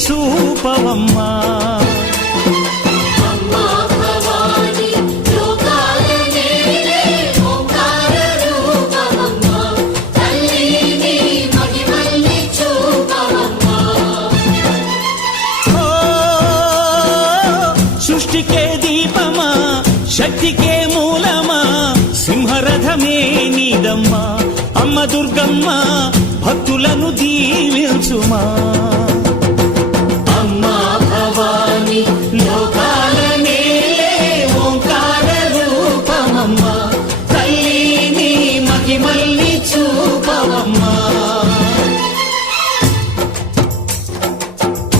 చూపవమ్మా. సృష్టికే దీపమా, శక్తికే మూలమా, సింహరథమే నీదమ్మా. అమ్మ దుర్గమ్మ భక్తులను దీవించుమా.